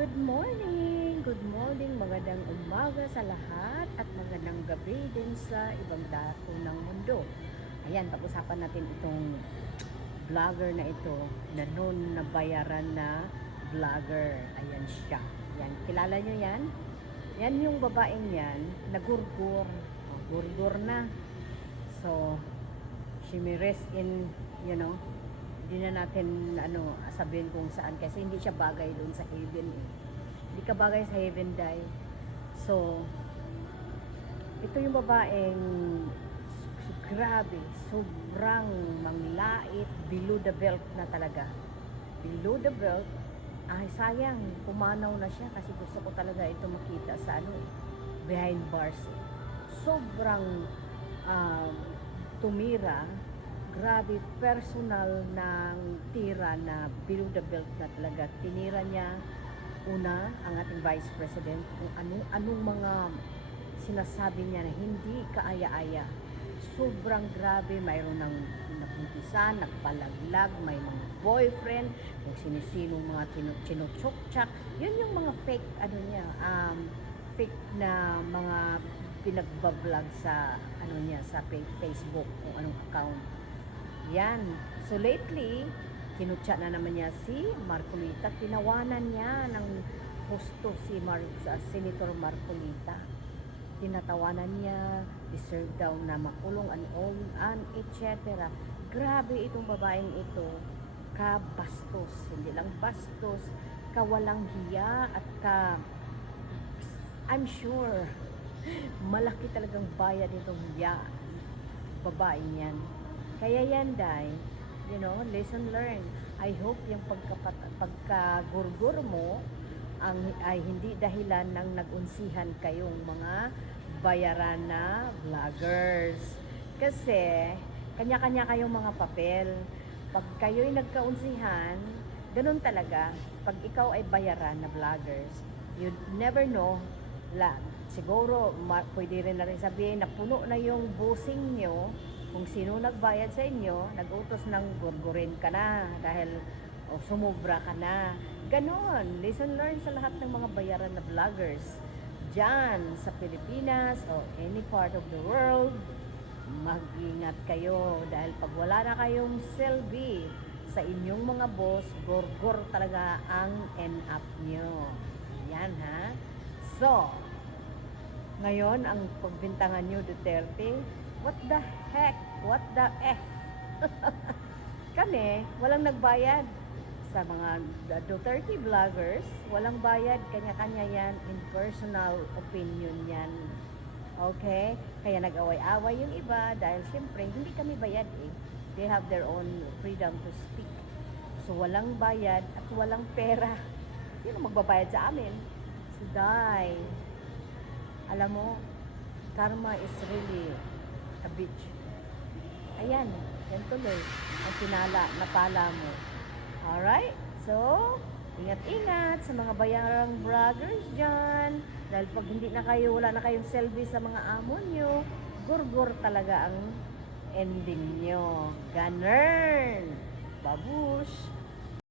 Good morning, magandang umaga sa lahat at magandang gabi din sa ibang dako ng mundo. Ayan, pag-usapan natin itong vlogger na ito na noon na bayaran na vlogger. Ayan siya. Yan, kilala nyo yan? Yan yung babaeng yan, nagurgur. Gurgur na. So, she may rest in, hindi na natin sabihin kung saan kasi hindi siya bagay doon sa heaven eh. Hindi ka bagay sa heaven dahil. So, ito yung babaeng grabe, sobrang manglait, below the belt na talaga. Below the belt, ay sayang, pumanaw na siya kasi gusto ko talaga ito makita sa behind bars. Sobrang tumira. Grabe, personal ng tira na below the belt na talaga. Tinira niya una ang ating Vice President kung anong mga sinasabi niya na hindi kaaya-aya. Sobrang grabe, mayroon ng napuntisan, nagpalaglag, may mga boyfriend, kung sinisinong mga chinuchokchak. Yun yung mga fake, fake na mga pinagbablog sa sa Facebook, kung anong account. Yan. So lately, kinutya na naman niya si Marcolita. Tinawanan niya ng husto si Senator Marcolita. Tinatawanan niya, deserve daw na makulong and etc. Grabe itong babaeng ito. Kabastos. Hindi lang bastos, kawalang hiya at I'm sure malaki talagang bayad itong hiya babaeng yan. Kaya yan, lesson learned. I hope yung pagkagurgur mo ay hindi dahilan ng nagunsihan kayong mga bayaran na vloggers. Kasi, kanya-kanya kayong mga papel. Pag kayo'y nagkaunsihan, ganun talaga. Pag ikaw ay bayaran na vloggers, you never know. Siguro, pwede rin na rin sabihin na puno na yung busing nyo. Kung sino nagbayad sa inyo, nag-utos ng gurgurin ka na dahil sumubra ka na. Ganon. Lesson learned sa lahat ng mga bayaran na vloggers. Diyan sa Pilipinas o any part of the world, mag-ingat kayo dahil pag wala na kayong selfie sa inyong mga boss, gurgur talaga ang end up nyo. Yan ha. So, ngayon ang pagbintangan nyo Duterte, what the heck? What the F? Kami, walang nagbayad. Sa mga Duterte vloggers, walang bayad. Kanya-kanya yan. In personal opinion yan. Okay? Kaya nag-away-away yung iba dahil syempre, hindi kami bayad eh. They have their own freedom to speak. So, walang bayad at walang pera. Sino magbabayad sa amin? So, alam mo, karma is really a bitch. Ayan, yan tuloy ang napala mo. Alright? So, ingat-ingat sa mga bayarang vloggers dyan. Dahil pag hindi na kayo, wala na kayong selfie sa mga amo nyo, gurgur talaga ang ending nyo. Ganern! Babush!